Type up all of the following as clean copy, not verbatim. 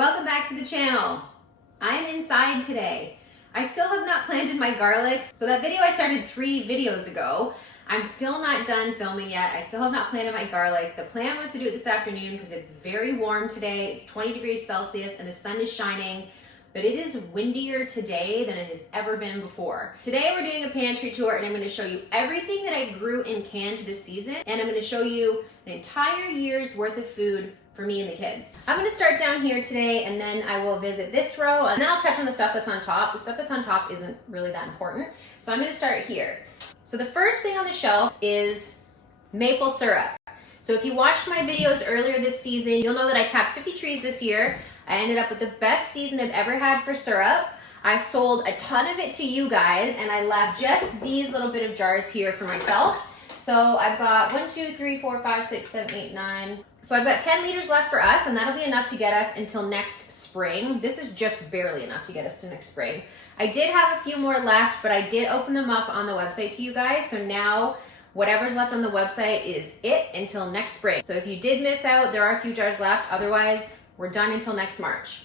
Welcome back to the channel. I'm inside today. I still have not planted my garlic. So that video I started 3 videos ago, I'm still not done filming yet. I still have not planted my garlic. The plan was to do it this afternoon because it's very warm today. It's 20 degrees Celsius and the sun is shining, but it is windier today than it has ever been before. Today we're doing a pantry tour and I'm going to show you everything that I grew and canned this season, and I'm going to show you an entire year's worth of food for me and the kids. I'm going to start down here today and then I will visit this row and then I'll touch on the stuff that's on top. The stuff that's on top isn't really that important, so I'm going to start here. So the first thing on the shelf is maple syrup. So if you watched my videos earlier this season, you'll know that I tapped 50 trees this year. I ended up with the best season I've ever had for syrup. I sold a ton of it to you guys and I left just these little bit of jars here for myself. So I've got 1, 2, 3, 4, 5, 6, 7, 8, 9. So I've got 10 liters left for us, and that'll be enough to get us until next spring. This is just barely enough to get us to next spring. I did have a few more left, but I did open them up on the website to you guys. So now whatever's left on the website is it until next spring. So if you did miss out, there are a few jars left. Otherwise, we're done until next March.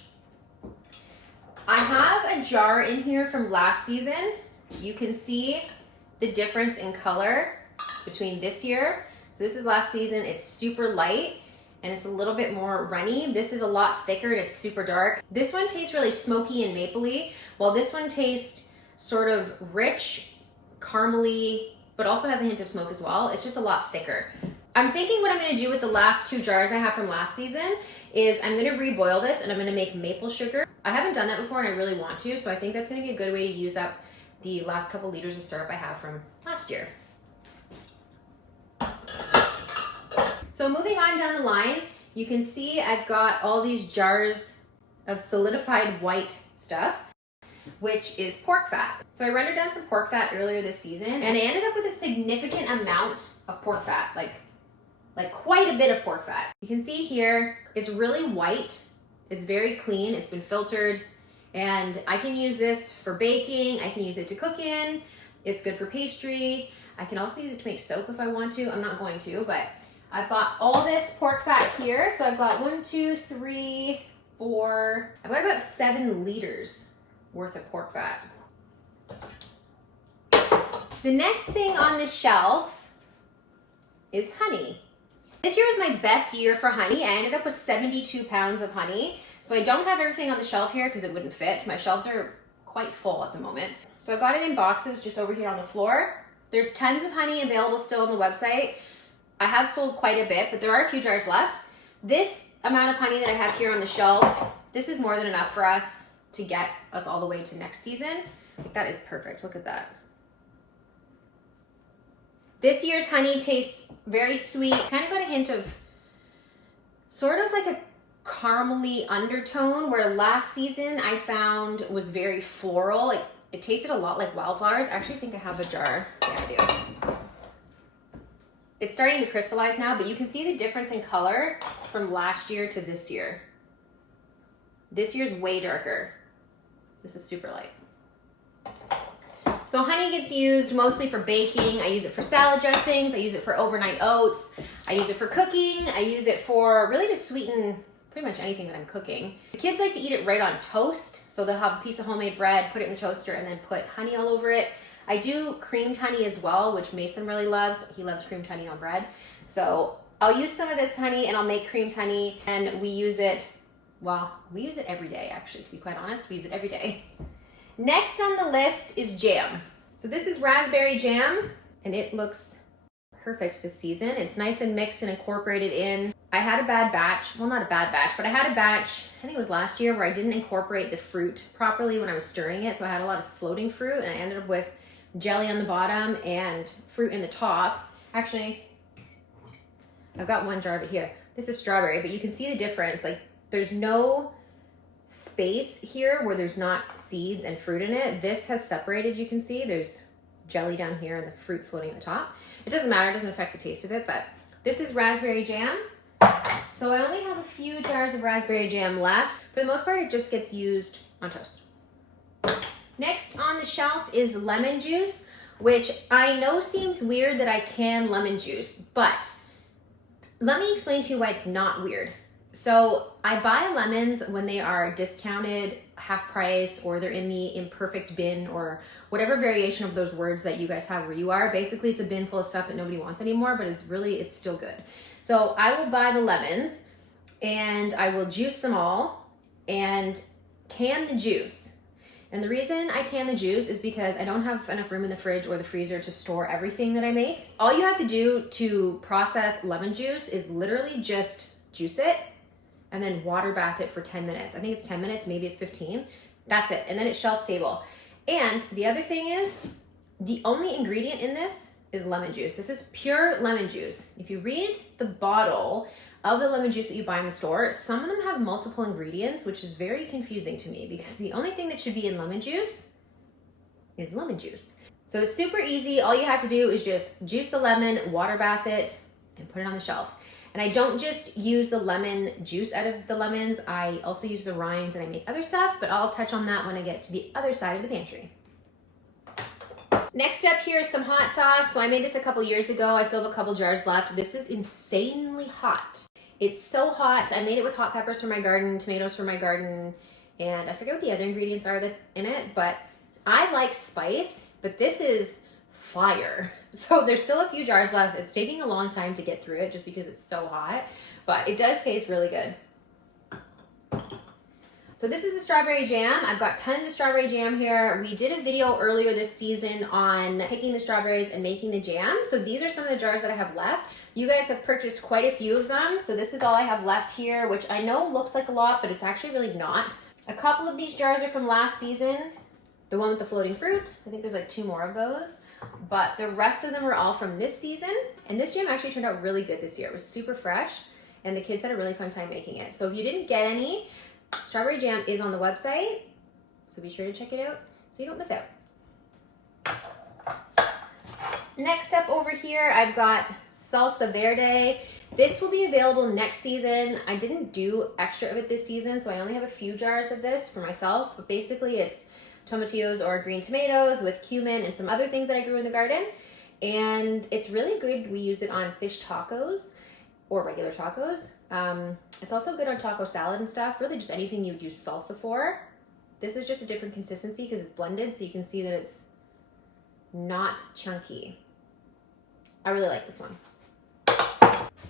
I have a jar in here from last season. You can see the difference in color between this year. So this is last season. It's super light and it's a little bit more runny. This is a lot thicker and it's super dark. This one tastes really smoky and mapley, while this one tastes sort of rich, caramely, but also has a hint of smoke as well. It's just a lot thicker. I'm thinking what I'm gonna do with the last 2 jars I have from last season is I'm gonna reboil this and I'm gonna make maple sugar. I haven't done that before and I really want to, so I think that's gonna be a good way to use up the last couple liters of syrup I have from last year. So moving on down the line, you can see I've got all these jars of solidified white stuff, which is pork fat. So I rendered down some pork fat earlier this season and I ended up with a significant amount of pork fat, like quite a bit of pork fat. You can see here, it's really white. It's very clean. It's been filtered and I can use this for baking. I can use it to cook in. It's good for pastry. I can also use it to make soap if I want to. I'm not going to, but I've got all this pork fat here. So I've got 1, 2, 3, 4, I've got about 7 liters worth of pork fat. The next thing on the shelf is honey. This year was my best year for honey. I ended up with 72 pounds of honey. So I don't have everything on the shelf here because it wouldn't fit. My shelves are quite full at the moment. So I've got it in boxes just over here on the floor. There's tons of honey available still on the website. I have sold quite a bit, but there are a few jars left. This amount of honey that I have here on the shelf, this is more than enough for us to get us all the way to next season. Like, that is perfect. Look at that. This year's honey tastes very sweet. Kind of got a hint of sort of like a caramely undertone, where last season I found was very floral. Like, it tasted a lot like wildflowers. I actually think I have a jar. Yeah, I do. It's starting to crystallize now, but you can see the difference in color from last year to this year. This year's way darker. This is super light. So honey gets used mostly for baking. I use it for salad dressings. I use it for overnight oats. I use it for cooking. I use it for really to sweeten pretty much anything that I'm cooking. The kids like to eat it right on toast. So they'll have a piece of homemade bread, put it in the toaster, and then put honey all over it. I do creamed honey as well, which Mason really loves. He loves creamed honey on bread. So I'll use some of this honey and I'll make creamed honey, and we use it, well, we use it every day actually, to be quite honest. We use it every day. Next on the list is jam. So this is raspberry jam and it looks perfect this season. It's nice and mixed and incorporated in. I had a bad batch, well, not a bad batch, but I had a batch, I think it was last year, where I didn't incorporate the fruit properly when I was stirring it. So I had a lot of floating fruit and I ended up with jelly on the bottom and fruit in the top. Actually, I've got 1 jar of it here. This is strawberry, but you can see the difference. Like, there's no space here where there's not seeds and fruit in it. This has separated, you can see. There's jelly down here and the fruit's floating on the top. It doesn't matter, it doesn't affect the taste of it, but this is raspberry jam. So I only have a few jars of raspberry jam left. For the most part, it just gets used on toast. Next on the shelf is lemon juice, which I know seems weird that I can lemon juice, but let me explain to you why it's not weird. So I buy lemons when they are discounted, half price, or they're in the imperfect bin, or whatever variation of those words that you guys have where you are. Basically, it's a bin full of stuff that nobody wants anymore, but it's still good. So I will buy the lemons and I will juice them all and can the juice. And the reason I can the juice is because I don't have enough room in the fridge or the freezer to store everything that I make. All you have to do to process lemon juice is literally just juice it and then water bath it for 10 minutes. I think it's 10 minutes, maybe it's 15. That's it. And then it's shelf stable. And the other thing is, the only ingredient in this is lemon juice. This is pure lemon juice. If you read the bottle of the lemon juice that you buy in the store, some of them have multiple ingredients, which is very confusing to me because the only thing that should be in lemon juice is lemon juice. So it's super easy. All you have to do is just juice the lemon, water bath it, and put it on the shelf. And I don't just use the lemon juice out of the lemons, I also use the rinds and I make other stuff, but I'll touch on that when I get to the other side of the pantry. Next up here is some hot sauce. So I made this a couple years ago. I still have a couple jars left. This is insanely hot. It's so hot. I made it with hot peppers from my garden, tomatoes from my garden, and I forget what the other ingredients are that's in it, but I like spice, but this is fire. So there's still a few jars left. It's taking a long time to get through it just because it's so hot, but it does taste really good. So this is the strawberry jam. I've got tons of strawberry jam here. We did a video earlier this season on picking the strawberries and making the jam. So these are some of the jars that I have left. You guys have purchased quite a few of them. So this is all I have left here, which I know looks like a lot, but it's actually really not. A couple of these jars are from last season. The one with the floating fruit, I think there's like 2 more of those. But the rest of them are all from this season. And this jam actually turned out really good this year. It was super fresh and the kids had a really fun time making it. So if you didn't get any, strawberry jam is on the website. So be sure to check it out so you don't miss out. Next up over here, I've got salsa verde. This will be available next season. I didn't do extra of it this season, so I only have a few jars of this for myself. But basically it's tomatillos or green tomatoes with cumin and some other things that I grew in the garden. And it's really good. We use it on fish tacos or regular tacos. It's also good on taco salad and stuff. Really just anything you would use salsa for. This is just a different consistency because it's blended, so you can see that it's not chunky. I really like this one.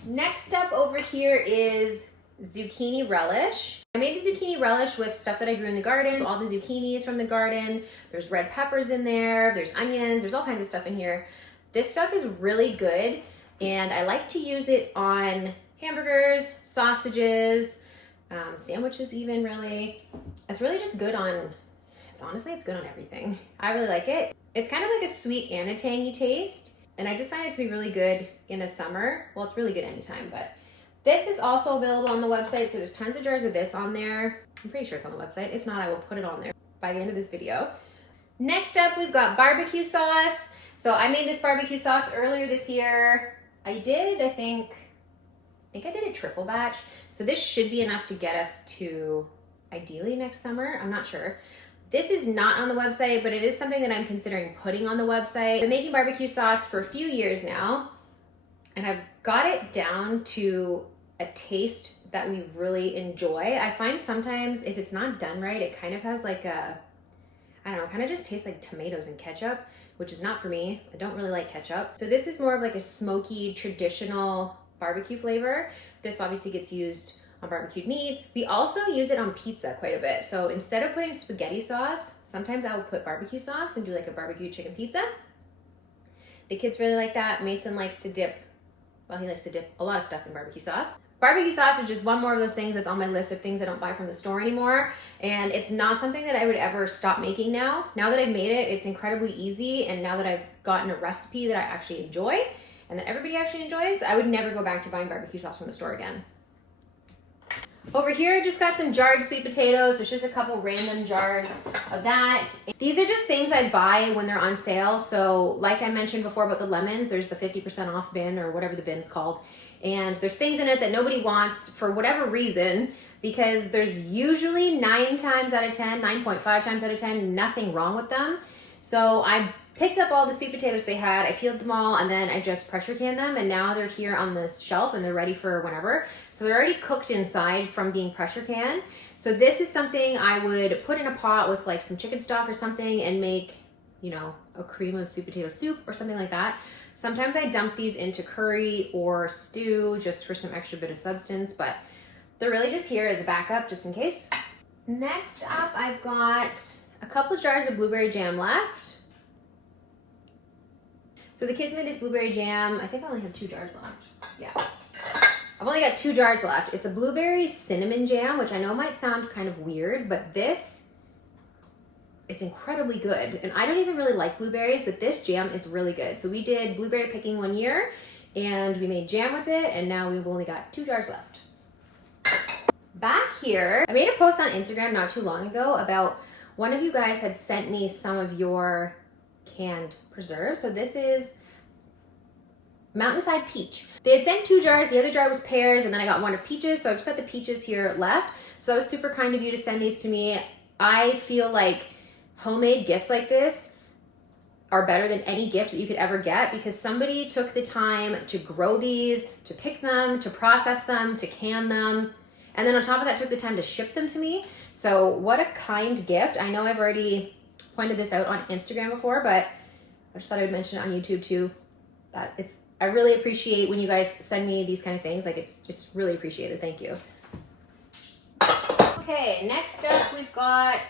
Next up over here is zucchini relish. I made the zucchini relish with stuff that I grew in the garden. So all the zucchinis from the garden. There's red peppers in there. There's onions. There's all kinds of stuff in here. This stuff is really good. And I like to use it on hamburgers, sausages, sandwiches even, really. It's really just good on, honestly, it's good on everything. I really like it. It's kind of like a sweet and a tangy taste. And I just find it to be really good in the summer. Well, it's really good anytime, but this is also available on the website. So there's tons of jars of this on there. I'm pretty sure it's on the website. If not, I will put it on there by the end of this video. Next up, we've got barbecue sauce. So I made this barbecue sauce earlier this year. I think I did a triple batch. So this should be enough to get us to ideally next summer. I'm not sure. This is not on the website, but it is something that I'm considering putting on the website. I've been making barbecue sauce for a few years now, and I've got it down to a taste that we really enjoy. I find sometimes if it's not done right, it kind of has like a, I don't know, kind of just tastes like tomatoes and ketchup, which is not for me. I don't really like ketchup. So this is more of like a smoky, traditional barbecue flavor. This obviously gets used on barbecued meats. We also use it on pizza quite a bit. So instead of putting spaghetti sauce, sometimes I will put barbecue sauce and do like a barbecue chicken pizza. The kids really like that. Mason likes to dip, well, he likes to dip a lot of stuff in barbecue sauce. Barbecue sauce is just one more of those things that's on my list of things I don't buy from the store anymore. And it's not something that I would ever stop making now. Now that I've made it, it's incredibly easy. And now that I've gotten a recipe that I actually enjoy and that everybody actually enjoys, I would never go back to buying barbecue sauce from the store again. Over here, I just got some jarred sweet potatoes. There's just a couple random jars of that. These are just things I buy when they're on sale. So like I mentioned before about the lemons, there's the 50% off bin or whatever the bin's called. And there's things in it that nobody wants for whatever reason, because there's usually 9 times out of 10, 9.5 times out of 10, nothing wrong with them. So I picked up all the sweet potatoes they had, I peeled them all, and then I just pressure canned them, and now they're here on this shelf and they're ready for whenever. So they're already cooked inside from being pressure canned. So this is something I would put in a pot with like some chicken stock or something and make, you know, a cream of sweet potato soup or something like that. Sometimes I dump these into curry or stew just for some extra bit of substance, but they're really just here as a backup just in case. Next up, I've got a couple jars of blueberry jam left. So the kids made this blueberry jam. I think I only have 2 jars left. Yeah. I've only got 2 jars left. It's a blueberry cinnamon jam, which I know might sound kind of weird, but this is incredibly good. And I don't even really like blueberries, but this jam is really good. So we did blueberry picking one year and we made jam with it, and now we've only got 2 jars left. Back here, I made a post on Instagram not too long ago about one of you guys had sent me some of your canned preserves. So this is Mountainside Peach. They had sent 2 jars, the other jar was pears, and then I got 1 of peaches, so I've just got the peaches here left. So that was super kind of you to send these to me. I feel like homemade gifts like this are better than any gift that you could ever get, because somebody took the time to grow these, to pick them, to process them, to can them, and then on top of that took the time to ship them to me. So what a kind gift. I know I've already pointed this out on Instagram before, but I just thought I would mention it on YouTube too. I really appreciate when you guys send me these kind of things. Like it's really appreciated. Thank you. Okay, next up we've got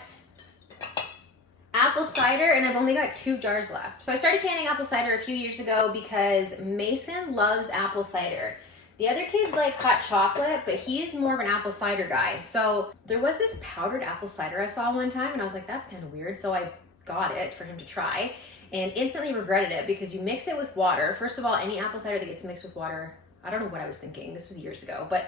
apple cider, and I've only got 2 jars left. So I started canning apple cider a few years ago because Mason loves apple cider. The other kids like hot chocolate, but he's more of an apple cider guy. So there was this powdered apple cider I saw one time, and I was like, that's kind of weird. So I got it for him to try and instantly regretted it, because you mix it with water. First of all, any apple cider that gets mixed with water, I don't know what I was thinking. This was years ago, but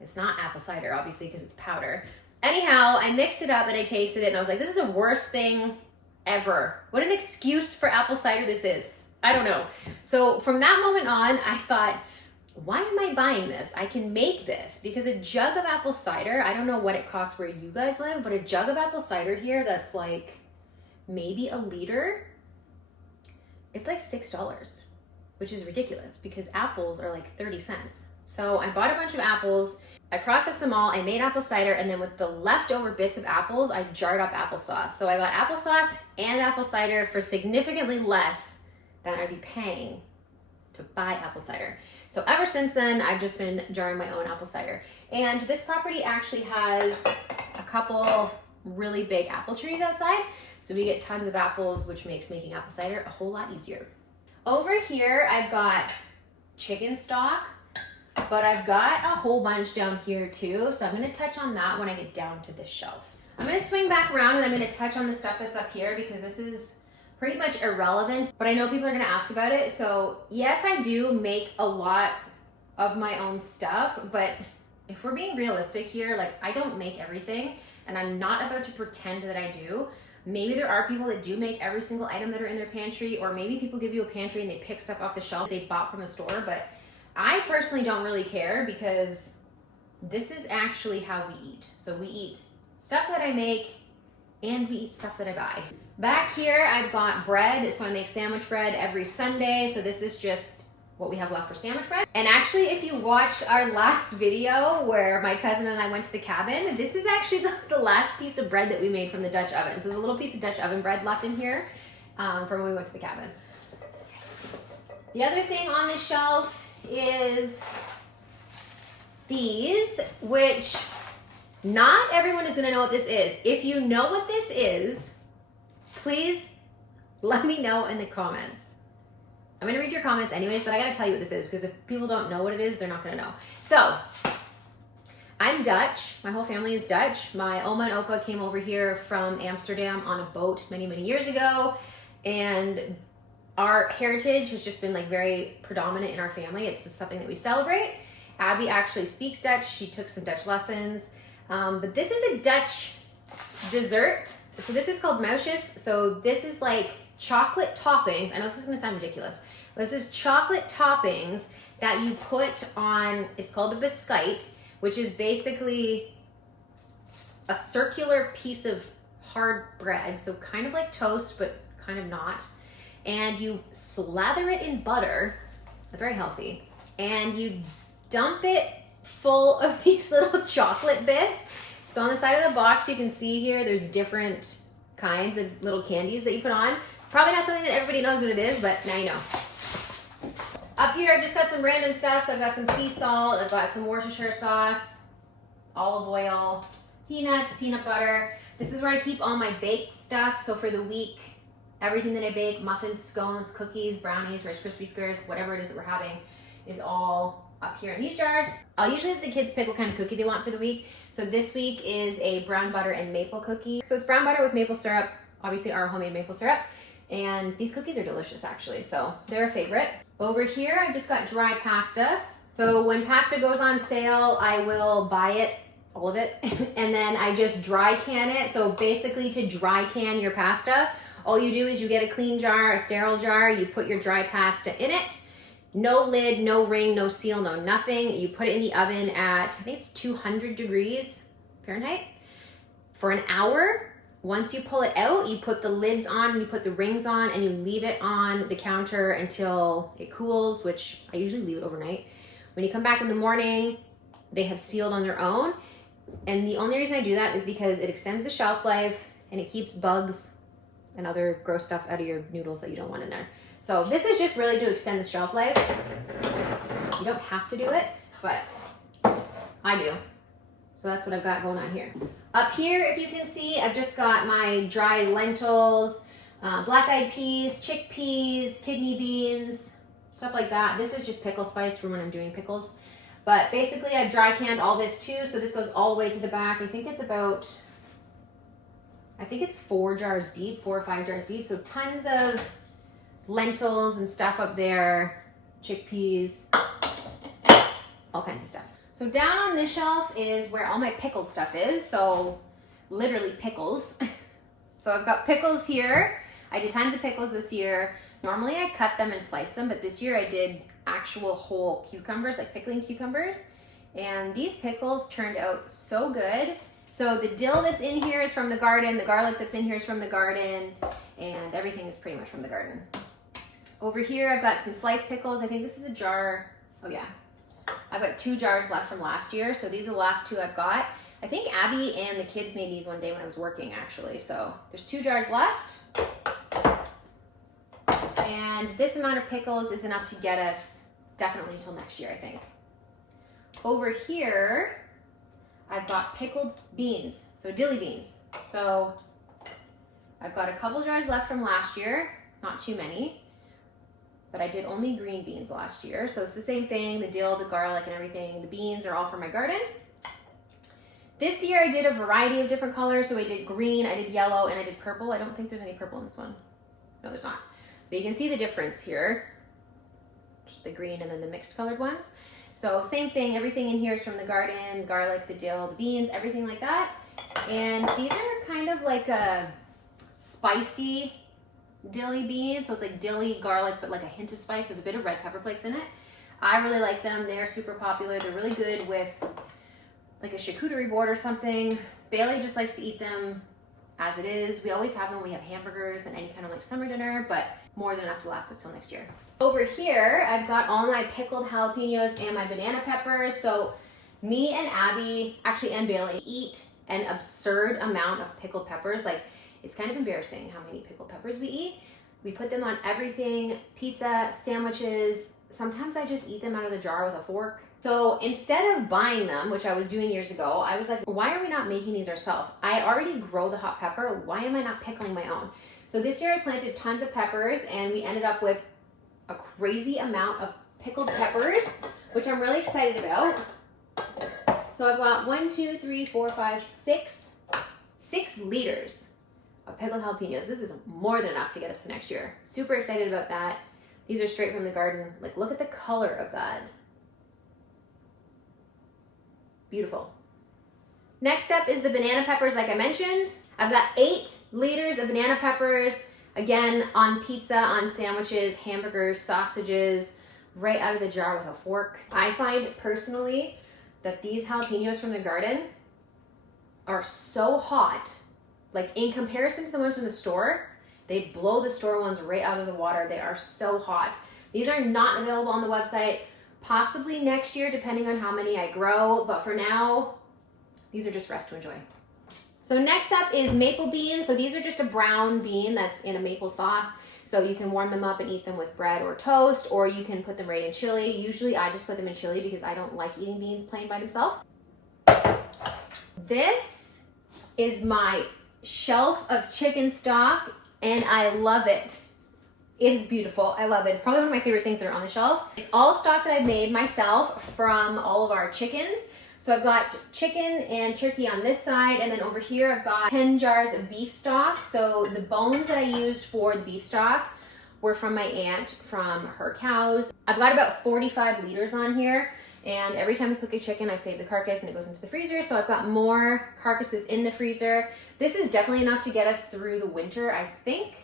it's not apple cider, obviously, because it's powder. Anyhow, I mixed it up and I tasted it, and I was like, this is the worst thing ever. What an excuse for apple cider this is. I don't know. So from that moment on, I thought, why am I buying this? I can make this, because a jug of apple cider, I don't know what it costs where you guys live, but a jug of apple cider here that's like maybe a liter, it's like $6, which is ridiculous because apples are like 30 cents. So I bought a bunch of apples, I processed them all, I made apple cider, and then with the leftover bits of apples, I jarred up applesauce. So I got applesauce and apple cider for significantly less than I'd be paying to buy apple cider. So ever since then, I've just been jarring my own apple cider. And this property actually has a couple really big apple trees outside. So we get tons of apples, which makes making apple cider a whole lot easier. Over here, I've got chicken stock, but I've got a whole bunch down here too. So I'm gonna touch on that when I get down to this shelf. I'm gonna swing back around and I'm gonna touch on the stuff that's up here, because this is pretty much irrelevant, but I know people are gonna ask about it. So yes, I do make a lot of my own stuff, but if we're being realistic here, like I don't make everything, and I'm not about to pretend that I do. Maybe there are people that do make every single item that are in their pantry, or maybe people give you a pantry and they pick stuff off the shelf they bought from the store, but I personally don't really care, because this is actually how we eat. So we eat stuff that I make and we eat stuff that I buy. Back here, I've got bread. So I make sandwich bread every Sunday. So this is just what we have left for sandwich bread. And actually, if you watched our last video where my cousin and I went to the cabin, this is actually the last piece of bread that we made from the Dutch oven. So there's a little piece of Dutch oven bread left in here from when we went to the cabin. The other thing on the shelf is these, which not everyone is gonna know what this is. If you know what this is, please let me know in the comments. I'm gonna read your comments anyways, but I gotta tell you what this is, because if people don't know what it is, they're not gonna know. So, I'm Dutch. My whole family is Dutch. My Oma and Opa came over here from Amsterdam on a boat many, many years ago, and our heritage has just been like very predominant in our family. It's just something that we celebrate. Abby actually speaks Dutch. She took some Dutch lessons. But this is a Dutch dessert. So this is called mousjes. So this is like chocolate toppings. I know this is gonna sound ridiculous, but this is chocolate toppings that you put on, it's called a biscuit, which is basically a circular piece of hard bread. So kind of like toast, but kind of not. And you slather it in butter, very healthy, and you dump it full of these little chocolate bits. So on the side of the box, you can see here, there's different kinds of little candies that you put on. Probably not something that everybody knows what it is, but now you know. Up here, I've just got some random stuff. So I've got some sea salt, I've got some Worcestershire sauce, olive oil, peanuts, peanut butter. This is where I keep all my baked stuff. So for the week, everything that I bake, muffins, scones, cookies, brownies, Rice Krispie squares, whatever it is that we're having, is all up here in these jars. I'll usually let the kids pick what kind of cookie they want for the week. So this week is a brown butter and maple cookie. So it's brown butter with maple syrup, obviously our homemade maple syrup. And these cookies are delicious actually, so they're a favorite. Over here, I've just got dry pasta. So when pasta goes on sale, I will buy it, all of it, and then I just dry can it. So basically to dry can your pasta, all you do is you get a clean jar, a sterile jar, you put your dry pasta in it, no lid, no ring, no seal, no nothing. You put it in the oven at, I think it's 200 degrees Fahrenheit for an hour. Once you pull it out, you put the lids on, you put the rings on, and you leave it on the counter until it cools, which I usually leave it overnight. When you come back in the morning, they have sealed on their own. And the only reason I do that is because it extends the shelf life and it keeps bugs and other gross stuff out of your noodles that you don't want in there. So this is just really to extend the shelf life. You don't have to do it, but I do. So that's what I've got going on here. Up here, if you can see, I've just got my dried lentils, black-eyed peas, chickpeas, kidney beans, stuff like that. This is just pickle spice for when I'm doing pickles. But basically, I've dry canned all this too, so this goes all the way to the back. I think it's 4 jars deep, 4 or 5 jars deep. So tons of lentils and stuff up there, chickpeas, all kinds of stuff. So down on this shelf is where all my pickled stuff is. So literally pickles. So I've got pickles here. I did tons of pickles this year. Normally I cut them and slice them, but this year I did actual whole cucumbers, like pickling cucumbers. And these pickles turned out so good. So the dill that's in here is from the garden, the garlic that's in here is from the garden, and everything is pretty much from the garden. Over here I've got some sliced pickles. I think this is a jar, oh yeah. I've got 2 jars left from last year, so these are the last 2 I've got. I think Abby and the kids made these one day when I was working actually, so there's 2 jars left. And this amount of pickles is enough to get us definitely until next year, I think. Over here, I've got pickled beans, so dilly beans. So I've got a couple jars left from last year, not too many, but I did only green beans last year. So it's the same thing, the dill, the garlic and everything. The beans are all from my garden. This year I did a variety of different colors. So I did green, I did yellow, and I did purple. I don't think there's any purple in this one. No, there's not. But you can see the difference here. Just the green and then the mixed colored ones. So same thing, everything in here is from the garden, garlic, the dill, the beans, everything like that. And these are kind of like a spicy dilly bean. So it's like dilly, garlic, but like a hint of spice. There's a bit of red pepper flakes in it. I really like them. They're super popular. They're really good with like a charcuterie board or something. Bailey just likes to eat them as it is. We always have them. We have hamburgers and any kind of like summer dinner, but more than enough to last us till next year. Over here, I've got all my pickled jalapenos and my banana peppers. So me and Abby, actually and Bailey, eat an absurd amount of pickled peppers. Like, it's kind of embarrassing how many pickled peppers we eat. We put them on everything, pizza, sandwiches. Sometimes I just eat them out of the jar with a fork. So instead of buying them, which I was doing years ago, I was like, why are we not making these ourselves? I already grow the hot pepper. Why am I not pickling my own? So this year I planted tons of peppers and we ended up with a crazy amount of pickled peppers, which I'm really excited about. So I've got 6 liters of pickled jalapenos. This is more than enough to get us to next year. Super excited about that. These are straight from the garden. Like, look at the color of that. Beautiful. Next up is the banana peppers, like I mentioned. I've got 8 liters of banana peppers, again, on pizza, on sandwiches, hamburgers, sausages, right out of the jar with a fork. I find personally that these jalapenos from the garden are so hot, like in comparison to the ones from the store, They blow the store ones right out of the water. They are so hot. These are not available on the website. Possibly next year, depending on how many I grow. But for now, these are just for us to enjoy. So next up is maple beans. So these are just a brown bean that's in a maple sauce. So you can warm them up and eat them with bread or toast, or you can put them right in chili. Usually I just put them in chili because I don't like eating beans plain by themselves. This is my shelf of chicken stock and I love it. It is beautiful. I love it. It's probably one of my favorite things that are on the shelf. It's all stock that I've made myself from all of our chickens. So I've got chicken and turkey on this side, and then over here I've got 10 jars of beef stock. So the bones that I used for the beef stock were from my aunt, from her cows. I've got about 45 liters on here, and every time I cook a chicken, I save the carcass and it goes into the freezer. So I've got more carcasses in the freezer. This is definitely enough to get us through the winter, I think.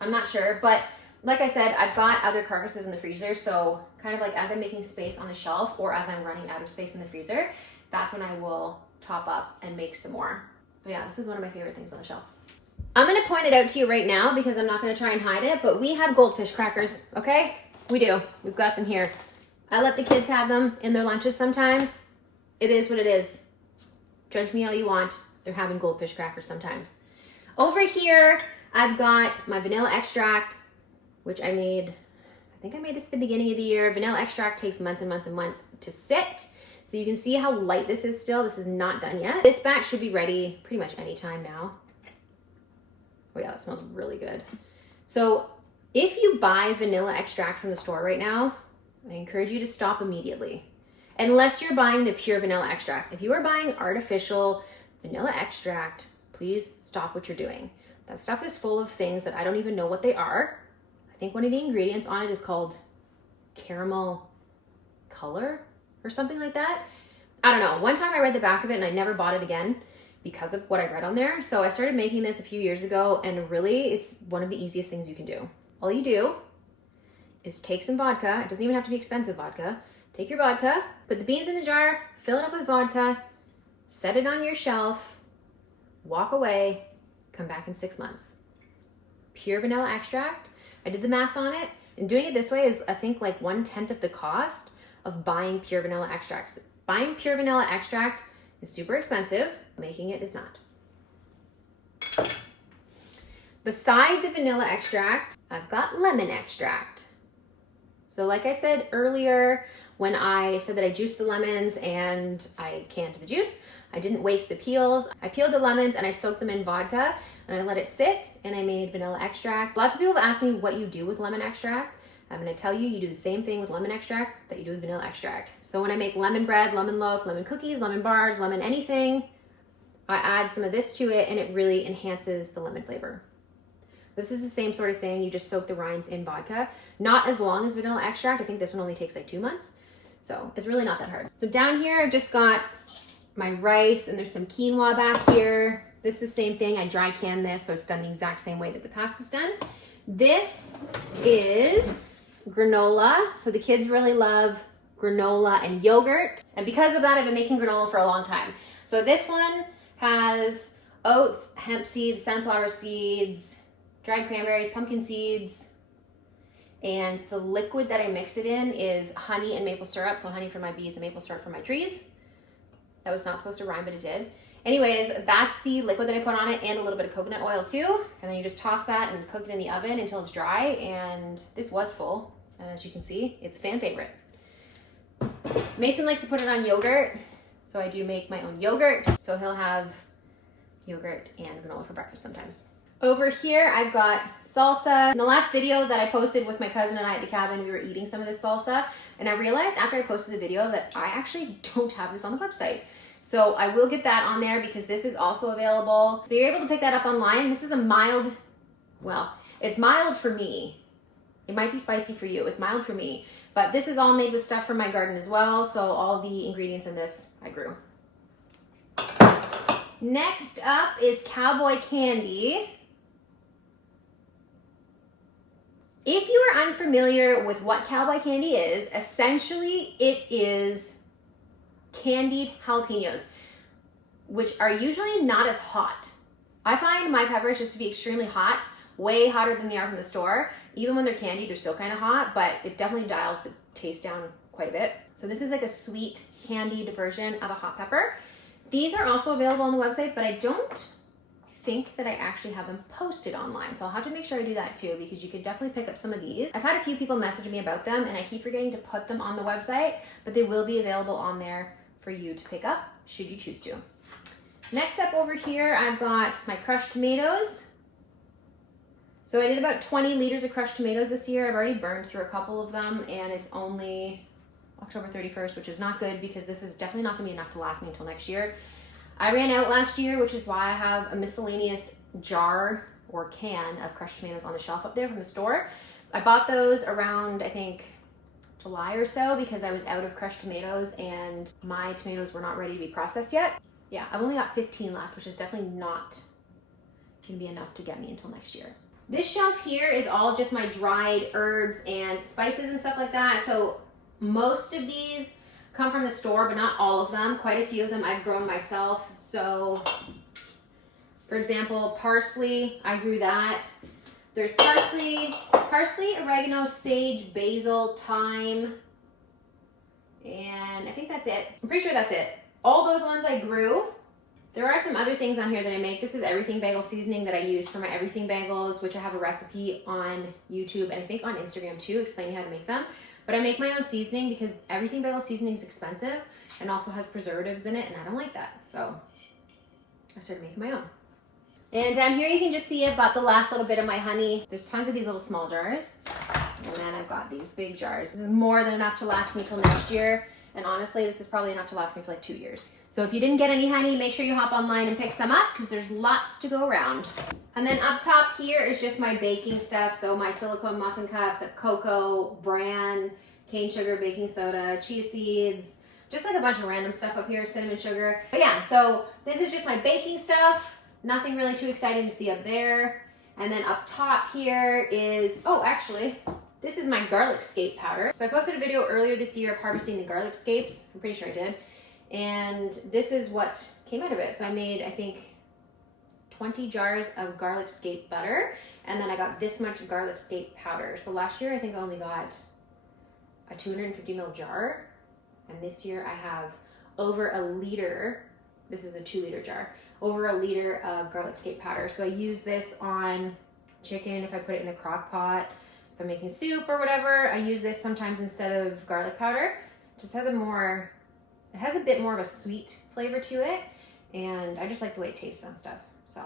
I'm not sure, but like I said, I've got other carcasses in the freezer, so kind of like as I'm making space on the shelf or as I'm running out of space in the freezer, that's when I will top up and make some more. But yeah, this is one of my favorite things on the shelf. I'm gonna point it out to you right now because I'm not gonna try and hide it, but we have goldfish crackers, okay? We do, we've got them here. I let the kids have them in their lunches sometimes. It is what it is. Judge me all you want, they're having goldfish crackers sometimes. Over here, I've got my vanilla extract, which I think I made this at the beginning of the year. Vanilla extract takes months and months and months to sit. So you can see how light this is still. This is not done yet. This batch should be ready pretty much any time now. Oh yeah, that smells really good. So if you buy vanilla extract from the store right now, I encourage you to stop immediately. Unless you're buying the pure vanilla extract. If you are buying artificial vanilla extract, please stop what you're doing. That stuff is full of things that I don't even know what they are. I think one of the ingredients on it is called caramel color or something like that. I don't know. One time I read the back of it and I never bought it again because of what I read on there. So I started making this a few years ago, and really it's one of the easiest things you can do. All you do is take some vodka. It doesn't even have to be expensive vodka. Take your vodka, put the beans in the jar, fill it up with vodka, set it on your shelf, walk away, come back in 6 months. Pure vanilla extract. I did the math on it, and doing it this way is, I think, like 1/10 of the cost of buying pure vanilla extracts. Buying pure vanilla extract is super expensive. Making it is not. Beside the vanilla extract, I've got lemon extract. So like I said earlier, when I said that I juiced the lemons and I canned the juice, I didn't waste the peels. I peeled the lemons and I soaked them in vodka and I let it sit, and I made vanilla extract. Lots of people have asked me what you do with lemon extract. I'm gonna tell you, you do the same thing with lemon extract that you do with vanilla extract. So when I make lemon bread, lemon loaf, lemon cookies, lemon bars, lemon anything, I add some of this to it and it really enhances the lemon flavor. This is the same sort of thing. You just soak the rinds in vodka. Not as long as vanilla extract. I think this one only takes like 2 months. So it's really not that hard. So down here, I've just got my rice, and there's some quinoa back here. This is the same thing. I dry can this, so it's done the exact same way that the pasta's done. This is granola. So the kids really love granola and yogurt. And because of that, I've been making granola for a long time. So this one has oats, hemp seeds, sunflower seeds, dried cranberries, pumpkin seeds, and the liquid that I mix it in is honey and maple syrup. So honey for my bees and maple syrup for my trees. That was not supposed to rhyme, but it did. Anyways, that's the liquid that I put on it, and a little bit of coconut oil too. And then you just toss that and cook it in the oven until it's dry. And this was full. And as you can see, it's a fan favorite. Mason likes to put it on yogurt. So I do make my own yogurt. So he'll have yogurt and granola for breakfast sometimes. Over here, I've got salsa. In the last video that I posted with my cousin and I at the cabin, we were eating some of this salsa. And I realized after I posted the video that I actually don't have this on the website. So I will get that on there because this is also available. So you're able to pick that up online. This is a mild, well, it's mild for me. It might be spicy for you. It's mild for me. But this is all made with stuff from my garden as well. So all the ingredients in this I grew. Next up is cowboy candy. If you are unfamiliar with what cowboy candy is, essentially it is candied jalapenos, which are usually not as hot. I find my peppers just to be extremely hot, way hotter than they are from the store. Even when they're candied, they're still kind of hot, but it definitely dials the taste down quite a bit. So this is like a sweet candied version of a hot pepper. These are also available on the website, but I don't think that I actually have them posted online. So I'll have to make sure I do that too, because you could definitely pick up some of these. I've had a few people message me about them and I keep forgetting to put them on the website, but they will be available on there for you to pick up should you choose to. Next up over here, I've got my crushed tomatoes. So I did about 20 liters of crushed tomatoes this year. I've already burned through a couple of them and it's only October 31st, which is not good because this is definitely not gonna be enough to last me until next year. I ran out last year, which is why I have a miscellaneous jar or can of crushed tomatoes on the shelf up there from the store. I bought those around, I think, July or so because I was out of crushed tomatoes and my tomatoes were not ready to be processed yet. Yeah, I've only got 15 left, which is definitely not gonna be enough to get me until next year. This shelf here is all just my dried herbs and spices and stuff like that. So most of these come from the store, but not all of them. Quite a few of them I've grown myself. So, for example, parsley, I grew that. There's parsley, oregano, sage, basil, thyme, and I think that's it. I'm pretty sure that's it. All those ones I grew. There are some other things on here that I make. This is everything bagel seasoning that I use for my everything bagels, which I have a recipe on YouTube and I think on Instagram too, explaining how to make them. But I make my own seasoning because everything bagel seasoning is expensive and also has preservatives in it, and I don't like that. So I started making my own. And down here you can just see I've got the last little bit of my honey. There's tons of these little small jars. And then I've got these big jars. This is more than enough to last me till next year. And honestly, this is probably enough to last me for like 2 years. So if you didn't get any honey, make sure you hop online and pick some up because there's lots to go around. And then up top here is just my baking stuff. So my silicone muffin cups, cocoa, bran, cane sugar, baking soda, chia seeds, just like a bunch of random stuff up here, cinnamon sugar. But yeah, so this is just my baking stuff. Nothing really too exciting to see up there. And then up top here is, oh, actually, this is my garlic scape powder. So I posted a video earlier this year of harvesting the garlic scapes. I'm pretty sure I did. And this is what came out of it. So I made, I think, 20 jars of garlic scape butter. And then I got this much garlic scape powder. So last year, I think I only got a 250 ml jar. And this year I have over a liter. This is a 2-liter jar. Over a liter of garlic scape powder. So I use this on chicken if I put it in a crock pot. If I'm making soup or whatever, I use this sometimes instead of garlic powder. It just has it has a bit more of a sweet flavor to it. And I just like the way it tastes on stuff. So,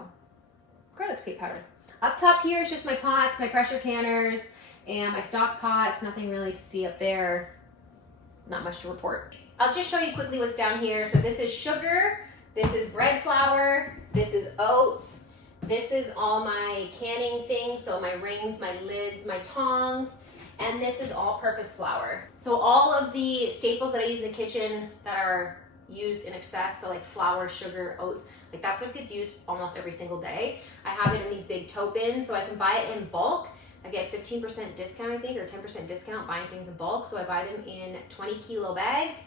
garlic scape powder. Up top here is just my pots, my pressure canners, and my stock pots. Nothing really to see up there. Not much to report. I'll just show you quickly what's down here. So this is sugar, this is bread flour, this is oats, this is all my canning things, so my rings, my lids, my tongs, and this is all-purpose flour. So all of the staples that I use in the kitchen that are used in excess, so like flour, sugar, oats, like that stuff gets used almost every single day. I have it in these big tote bins, so I can buy it in bulk. I get 15% discount, I think, or 10% discount buying things in bulk. So I buy them in 20 kilo bags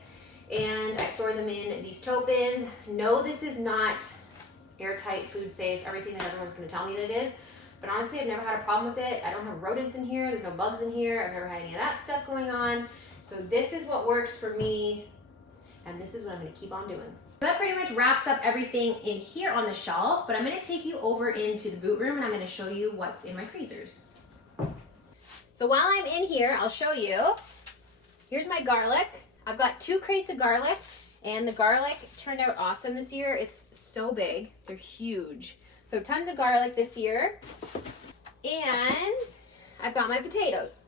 and I store them in these tote bins. No, this is not airtight, food safe, everything that everyone's gonna tell me that it is. But honestly, I've never had a problem with it. I don't have rodents in here, there's no bugs in here. I've never had any of that stuff going on. So this is what works for me, and this is what I'm gonna keep on doing. So that pretty much wraps up everything in here on the shelf, but I'm gonna take you over into the boot room and I'm gonna show you what's in my freezers. So while I'm in here, I'll show you. Here's my garlic. I've got 2 crates of garlic, and the garlic turned out awesome this year. It's so big, they're huge. So tons of garlic this year. And I've got my potatoes.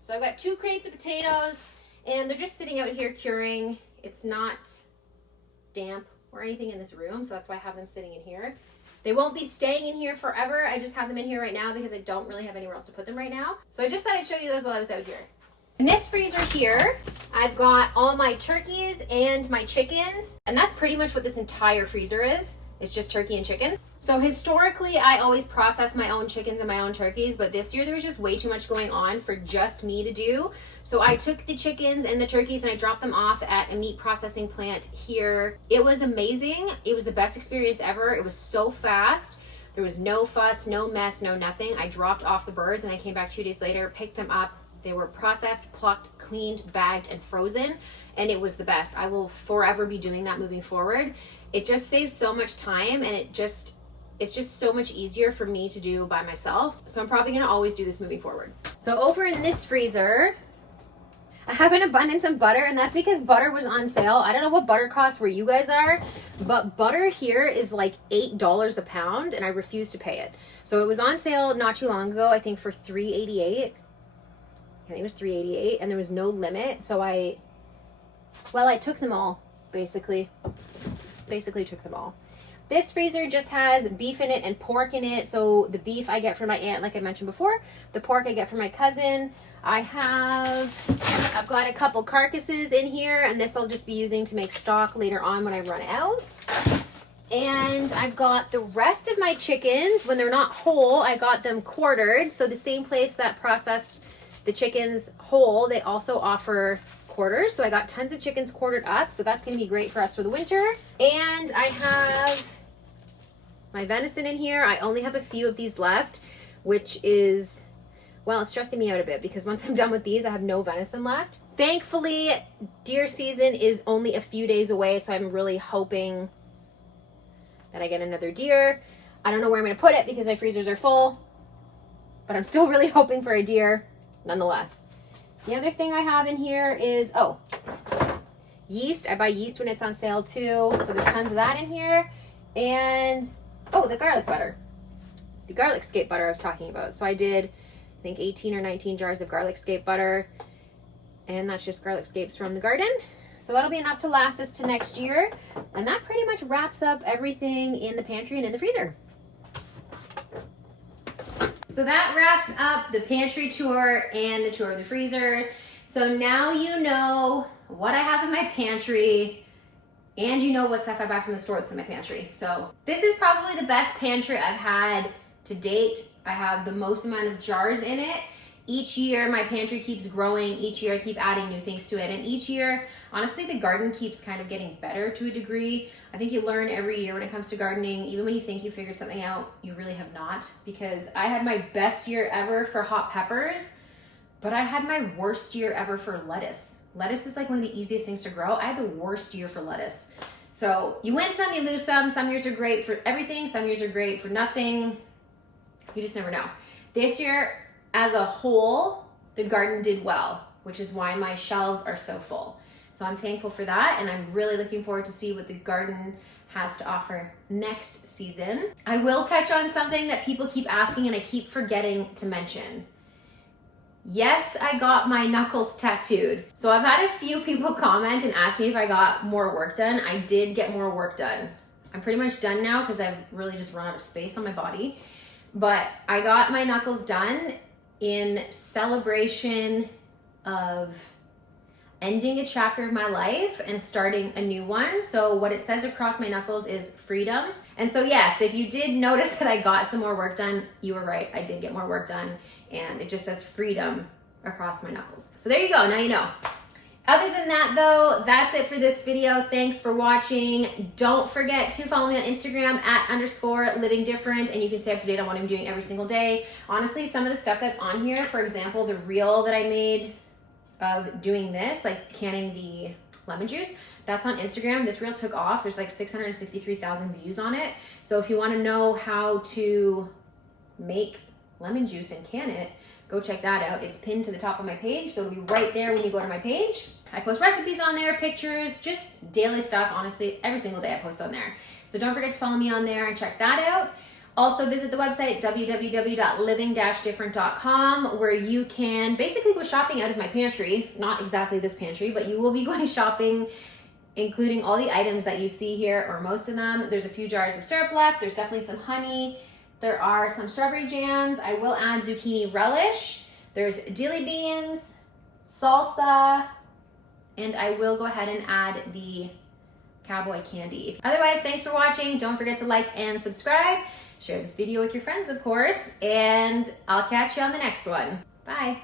So I've got 2 crates of potatoes, and they're just sitting out here curing. It's not damp or anything in this room, so that's why I have them sitting in here. They won't be staying in here forever. I just have them in here right now because I don't really have anywhere else to put them right now. So I just thought I'd show you those while I was out here. In this freezer here, I've got all my turkeys and my chickens. And that's pretty much what this entire freezer is. It's just turkey and chicken. So historically, I always process my own chickens and my own turkeys, but this year there was just way too much going on for just me to do. So I took the chickens and the turkeys and I dropped them off at a meat processing plant here. It was amazing. It was the best experience ever. It was so fast. There was no fuss, no mess, no nothing. I dropped off the birds and I came back 2 days later, picked them up. They were processed, plucked, cleaned, bagged, and frozen, and it was the best. I will forever be doing that moving forward. It just saves so much time, and it's just so much easier for me to do by myself. So I'm probably gonna always do this moving forward. So over in this freezer, I have an abundance of butter, and that's because butter was on sale. I don't know what butter costs where you guys are, but butter here is like $8 a pound, and I refuse to pay it. So it was on sale not too long ago, I think for $3.88. I think it was $3.88, and there was no limit. So I took them all, basically took them all. This freezer just has beef in it and pork in it. So the beef I get from my aunt, like I mentioned before. The pork I get from my cousin. I've got a couple carcasses in here, and this I'll just be using to make stock later on when I run out. And I've got the rest of my chickens. When they're not whole, I got them quartered. So the same place that processed the chickens whole, they also offer quarters. So I got tons of chickens quartered up. So that's going to be great for us for the winter. And I have my venison in here. I only have a few of these left, which is, well, it's stressing me out a bit because once I'm done with these, I have no venison left. Thankfully, deer season is only a few days away. So I'm really hoping that I get another deer. I don't know where I'm going to put it because my freezers are full, but I'm still really hoping for a deer nonetheless. The other thing I have in here is, yeast. I buy yeast when it's on sale too. So there's tons of that in here. And, the garlic butter. The garlic scape butter I was talking about. So I did, I think 18 or 19 jars of garlic scape butter. And that's just garlic scapes from the garden. So that'll be enough to last us to next year. And that pretty much wraps up everything in the pantry and in the freezer. So that wraps up the pantry tour and the tour of the freezer. So now you know what I have in my pantry, and you know what stuff I buy from the store that's in my pantry. So this is probably the best pantry I've had to date. I have the most amount of jars in it. Each year my pantry keeps growing. Each year I keep adding new things to it. And each year, honestly, the garden keeps kind of getting better to a degree. I think you learn every year when it comes to gardening. Even when you think you figured something out, you really have not. Because I had my best year ever for hot peppers, but I had my worst year ever for lettuce. Lettuce is like one of the easiest things to grow. I had the worst year for lettuce. So you win some, you lose some. Some years are great for everything. Some years are great for nothing. You just never know. This year, as a whole, the garden did well, which is why my shelves are so full. So I'm thankful for that, and I'm really looking forward to see what the garden has to offer next season. I will touch on something that people keep asking and I keep forgetting to mention. Yes, I got my knuckles tattooed. So I've had a few people comment and ask me if I got more work done. I did get more work done. I'm pretty much done now because I've really just run out of space on my body. But I got my knuckles done in celebration of ending a chapter of my life and starting a new one. So what it says across my knuckles is freedom. And so yes, if you did notice that I got some more work done, you were right. I did get more work done, and it just says freedom across my knuckles. So there you go, now you know. Other than that though, that's it for this video. Thanks for watching. Don't forget to follow me on Instagram @_livingdifferent, and you can stay up to date on what I'm doing every single day. Honestly, some of the stuff that's on here, for example, the reel that I made of doing this, like canning the lemon juice, that's on Instagram. This reel took off. There's like 663,000 views on it. So if you want to know how to make lemon juice and can it, go check that out. It's pinned to the top of my page, so it'll be right there when you go to my page. I post recipes on there, pictures, just daily stuff. Honestly, every single day I post on there. So don't forget to follow me on there and check that out. Also visit the website www.living-different.com, where you can basically go shopping out of my pantry. Not exactly this pantry, but you will be going shopping, including all the items that you see here, or most of them. There's a few jars of syrup left. There's definitely some honey. There are some strawberry jams. I will add zucchini relish. There's dilly beans, salsa, and I will go ahead and add the cowboy candy. Otherwise, thanks for watching. Don't forget to like and subscribe. Share this video with your friends, of course, and I'll catch you on the next one. Bye.